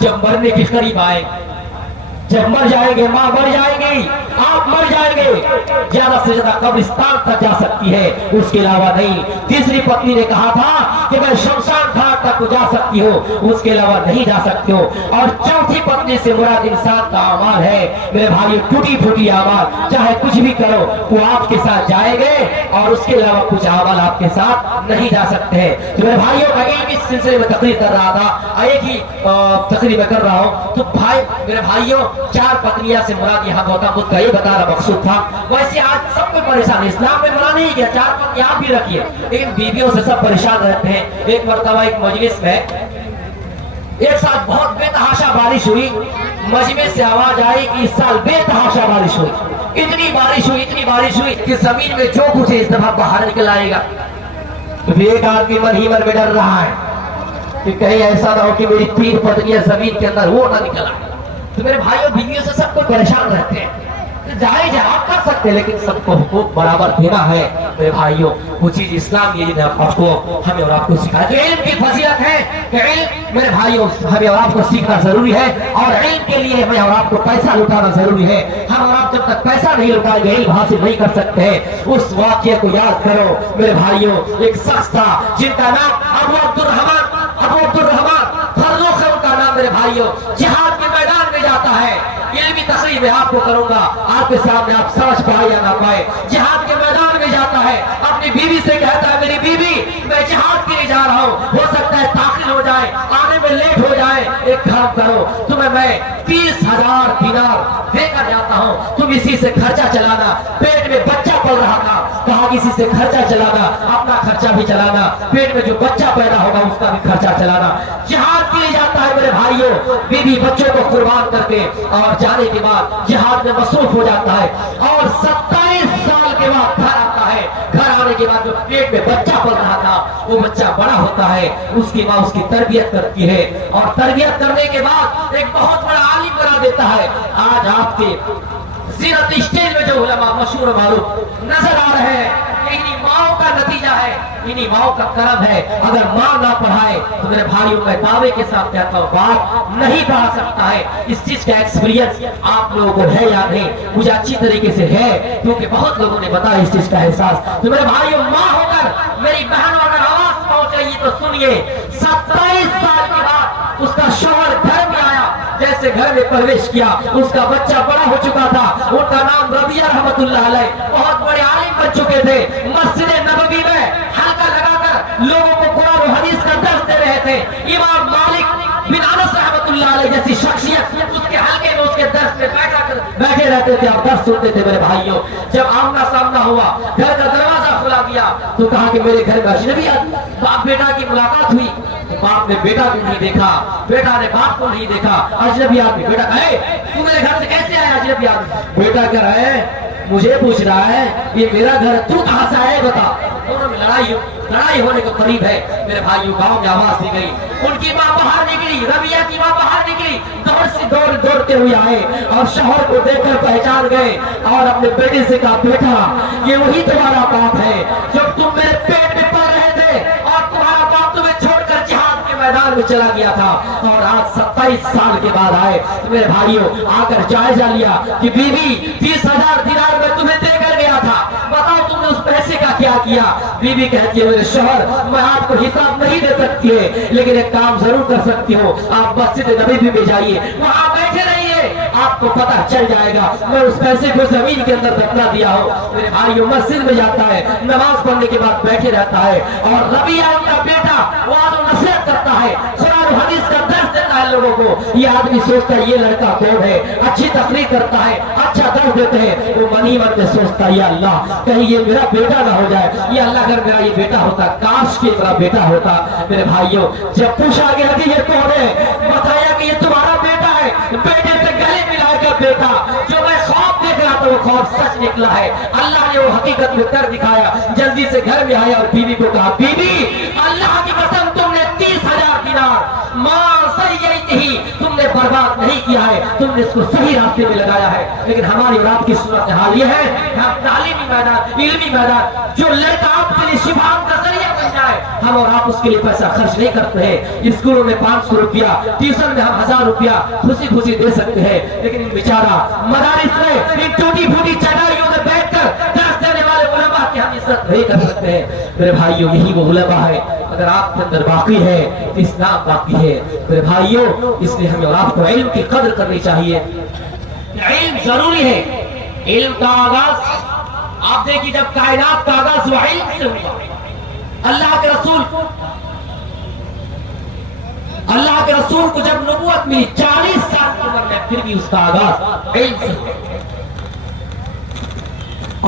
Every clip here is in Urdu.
جب مرنے کے قریب آئے، جب مر جائیں گے، ماں مر جائیں گی، آپ مر جائیں گے، زیادہ سے زیادہ قبرستان تک جا سکتی ہے، اس کے علاوہ نہیں۔ تیسری پتنی نے کہا تھا کہ میں شمشان گھاٹ تک جا سکتی ہوں، اس کے علاوہ نہیں جا سکتے ہو۔ اور چوتھی پتنی سے مراد انسان کا اعمال ہے میرے بھائی، ٹوٹی پھوٹی اعمال، چاہے کچھ بھی کرو وہ آپ کے ساتھ جائیں گے اور اس کے علاوہ کچھ اعمال آپ کے ساتھ نہیں جا سکتے ہیں۔ تو میرے بھائیوں کا علمی سلسلے میں تقریر کر رہا تھا، ایک ہی تقریر میں کر رہا ہوں، تو بھائی میرے بھائیوں چار پتنیاں سے مراد یہاں گوتم بدھ کا یہ بتانا مقصود تھا۔ ویسے آج سب کو پریشان، اسلام میں منع نہیں کیا، چار پتنیاں آپ بھی رکھیے، لیکن بیویوں سے سب پریشان رہتے ہیں۔ ایک مرتبہ ایک مجلس میں ایک سال بہت بے تحاشا بارش ہوئی، مجمع سے آواز آئی کہ اس سال بے تحاشا بارش ہوئی، اتنی بارش ہوئی کہ زمین میں جو کچھ ہے اس دفعہ باہر نکل آئے گا۔ تو ایک آدمی من ہی من میں ڈر رہا ہے کہ کہیں ایسا نہ ہو کہ میری تین پتنیاں زمین کے اندر وہ نہ نکل آئے۔ تو میرے بھائیوں بیویوں سے سب کو پریشان رہتے ہیں، جائز ہے آپ کر سکتے ہیں، لیکن سب کو حقوق برابر دینا ہے میرے بھائیوں۔ وہ چیز اسلام یہ آپ کو ہمیں اور آپ کو سکھایا۔ جو علم کی فضیلت ہے کہ علم میرے بھائیوں ہمیں اور آپ کو سیکھنا ضروری ہے، اور علم کے لیے ہمیں اور آپ کو پیسہ لٹانا ضروری ہے۔ ہم اور آپ جب تک پیسہ نہیں لٹائیں گے علم حاصل نہیں کر سکتے ہیں۔ اس واقعے کو یاد کرو میرے بھائیوں، ایک شخص تھا جن کا نام ابو عبد الرحمان فرخ ہے، ان کا نام میرے بھائیوں، جہاد کے میدان میں جاتا ہے۔ علمی تقریر میں آپ کو کروں گا، آپ کے سامنے آپ سمجھ پائے یا نہ پائے۔ جہاد کے میدان میں جاتا ہے، اپنی بیوی سے کہتا ہے میری بیوی میں جہاد کے لیے جا رہا ہوں، ہو سکتا ہے تاخیر ہو جائے، آنے میں لیٹ ہو جائے، ایک کام کرو تمہیں میں 30,000 دینار دے کر جاتا ہوں، تم اسی سے خرچہ چلانا۔ پیٹ میں بچہ پل رہا تھا، کہا کسی سے خرچہ چلانا، اپنا خرچہ بھی چلانا، پیٹ میں جو بچہ پیدا ہوگا اس کا بھی خرچہ چلانا۔ جہاد کے لیے جاتا ہے میرے بھائیوں، بیوی بچوں کو قربان کر کے، اور جانے کے بعد جہاد میں مصروف ہو جاتا ہے، اور 27 سال کے بعد گھر آتا ہے۔ گھر آنے کے بعد جو پیٹ میں بچہ پل رہا تھا وہ بچہ بڑا ہوتا ہے، اس کی ماں اس کی تربیت کرتی ہے، اور تربیت کرنے کے بعد ایک بہت بڑا عالم بنا دیتا ہے۔ آج آپ کے سیرت اسٹیج میں جو علماء مشہور و معروف نظر آ رہے ہیں، انہی ماؤں کا نتیجہ ہے، انہی ماؤں کا کرم ہے۔ اگر ماں نہ پڑھائے تو میرے بھائیوں میں دعوے کے ساتھ کہتا ہوں بات نہیں پڑھا سکتا ہے۔ اس چیز کا ایکسپیرینس آپ لوگوں کو ہے یا نہیں، مجھے اچھی طریقے سے ہے، کیونکہ بہت لوگوں نے بتایا اس چیز کا احساس۔ تو میرے بھائیوں ماں ہو کر میری بہن اگر آواز پہنچ رہی ہے تو سنیے، 27 سال کے بعد اس کا شوہر گھر میں آیا، جیسے گھر میں پرویش کیا اس کا بچہ بڑا ہو چکا تھا، ان کا نام ربیہ رحمت اللہ علیہ، بہت بڑے عالم بن چکے تھے، مسجد نبوی میں حلقہ لگا کر لوگوں کو قرآن و حدیث کا درس دے رہے تھے۔ امام مالک بن انس رحمت اللہ علیہ جیسی شخصیت اس کے حلقے میں اس کے درس میں بیٹھے رہتے تھے، آپ درس سنتے تھے میرے بھائیوں۔ جب آمنا سامنا ہوا، گھر کا دروازہ کھلا دیا تو کہا کہ میرے گھر میں اجنبی باپ بیٹا کی ملاقات ہوئی، باپ نے بیٹا کو نہیں دیکھا، بیٹا نے باپ کو نہیں دیکھا، اجنبی آدمی۔ بیٹا کہے تو میرے گھر سے کیسے آیا اجنبی آدمی؟ بیٹا کہہ رہا ہے مجھے پوچھ رہا ہے یہ میرا گھر، تو کہاں سے آئے بتا۔ دونوں میں لڑائی ہونے کو قریب ہے میرے بھائیوں۔ گاؤں میں آواز دی گئی، ان کی ماں باہر نکلی، ربیہ کی ماں باہر نکلی، دوڑتے ہوئے آئے اور شوہر کو دیکھ کر پہچان گئے، اور اپنے بیٹے سے کہا بیٹا یہ وہی تمہارا باپ ہے جب تم میرے پیٹ میں پل رہے تھے، اور تمہارا باپ تمہیں چھوڑ کر جہاد کے میدان میں چلا گیا تھا، اور آج 27 سال کے بعد آئے۔ تو میرے بھائیوں آ کر جائزہ لیا کہ بیوی 30,000 دینار میں تمہیں دے کر گیا تھا، بتاؤ تم نے اس پیسے کا کیا کیا؟ بیوی کہتی ہے میرے شوہر میں آپ کو حساب نہیں دے سکتی ہے، لیکن ایک کام ضرور کر سکتی ہو، آپ مسجد نبوی میں جائیے، وہاں بیٹھے رہیے، آپ کو پتہ چل جائے گا میں اس پیسے کو زمین کے اندر دفنا دیا ہوں۔ میرے بھائیوں مسجد میں جاتا ہے، نماز پڑھنے کے بعد بیٹھے رہتا ہے، اور ربیہ ان کا بیٹا وعظ و نصیحت کرتا ہے، قرآن و حدیث کا درس دیتا ہے لوگوں کو۔ یہ آدمی سوچتا ہے یہ لڑکا کون ہے، اچھی تقریر کرتا ہے، اچھا درس دیتے ہیں، وہ منی من میں سوچتا ہے یا اللہ کہیں یہ میرا بیٹا نہ ہو جائے، یا اللہ اگر میرا یہ بیٹا ہوتا کاش کہ میرا بیٹا ہوتا۔ میرے بھائیوں جب پوچھا گیا کہ یہ کون ہے، بتایا کہ یہ تمہارا بیٹا ہے، بیٹے سے گلے ملائے گا بیٹا، جو میں خواب دیکھ رہا تھا وہ خواب سچ نکلا ہے، اللہ نے وہ حقیقت میں کر دکھایا۔ جلدی سے گھر میں آیا اور بیوی کو کہا بیوی اللہ کی قسم تم نے 30,000 دینار ماں سیئت ہی تم نے برباد نہیں صحیح کیا ہے، تم نے اس کو صحیح راستے میں لگایا ہے. لیکن ہماری اور آپ کی صورتحال یہ ہے کہ ہم تعلیمی میدان، علمی میدان، جو لڑکا آپ کے لیے شفاعت کا ذریعہ بن جائے، ہم اور آپ اس کے لیے پیسہ خرچ نہیں کرتے ہیں. اسکولوں میں 500 روپیہ، ٹیوشن میں ہم 1000 روپیہ خوشی خوشی دے سکتے ہیں، لیکن بیچارہ مدارس میں ان ٹوٹی پھوٹی چٹائیوں میں بیٹھ کر درس دینے والے علماء کی ہم عزت نہیں کر سکتے ہیں. میرے بھائیوں، یہی وہ علماء ہے. اگر آپ کے اندر باقی ہے تو اسلام باقی ہے. میرے بھائیوں، اس لیے ہمیں اور آپ کو علم کی قدر کرنی چاہیے. علم ضروری ہے. علم کا آغاز آپ دیکھیے، جب کائنات کا آغاز ہوا علم سے ہوا. اللہ کے رسول کو جب نبوت ملی 40 سال کی عمر میں، پھر بھی اس کا آغاز علم سے ہوا.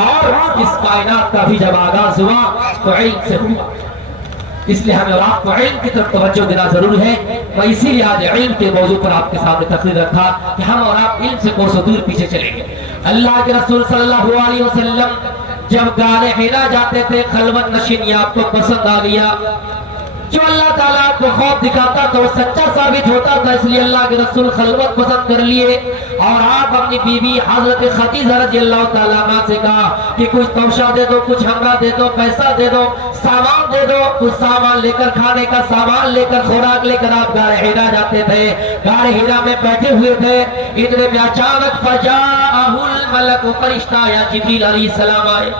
اور اس کائنات کا بھی جب آغاز ہوا تو علم سے ہوا. اس لیے ہمیں اور آپ کو علم کی طرف توجہ دینا ضروری ہے. میں اسی لیے آج علم کے موضوع پر آپ کے سامنے تقریر رکھا کہ ہم اور آپ علم سے کوسوں دور پیچھے چلیں گے. اللہ کے رسول صلی اللہ علیہ وسلم جب غار حرا جاتے تھے، خلوت نشینی آپ کو پسند آ گیا. جو اللہ تعالیٰ کو خوف دکھاتا تو وہ سچا ثابت ہوتا تھا، اس لیے اللہ کے رسول خلوت پسند کر لیے. اور آپ اپنی بیوی حضرت خدیجہ رضی اللہ تعالیٰ عنہ سے کہا کہ کچھ توشہ دے دو، کچھ ہمراہ دے دو، پیسہ دے دو، سامان دے دو. کچھ سامان لے کر، کھانے کا سامان لے کر، خوراک لے کر آپ غار حرا جاتے تھے. غار حرا میں بیٹھے ہوئے تھے، اتنے میں اچانک فجاءہ الملک، فرشتہ یا جبریل علیہ السلام آئے.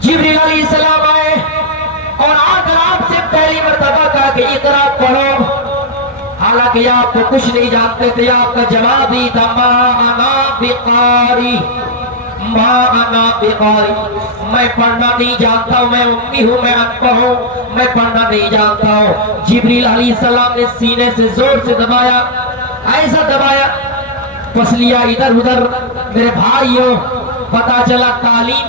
جبریل علیہ السلام آئے اور آ کر آپ سے پہلی مرتبہ کہا کہ اقرا پڑھو. حالانکہ آپ کو کچھ نہیں جانتے تھے. آپ کا جواب ہی تھا ما انا بقاری، ما انا بقاری، میں پڑھنا نہیں جانتا ہوں، میں امی ہوں، میں ان پڑھ ہوں، میں پڑھنا نہیں جانتا ہوں. جبریل علیہ السلام نے سینے سے زور سے دبایا، ایسا دبایا، پسلیاں ادھر ادھر. میرے بھائیوں، پتا چلا تعلیم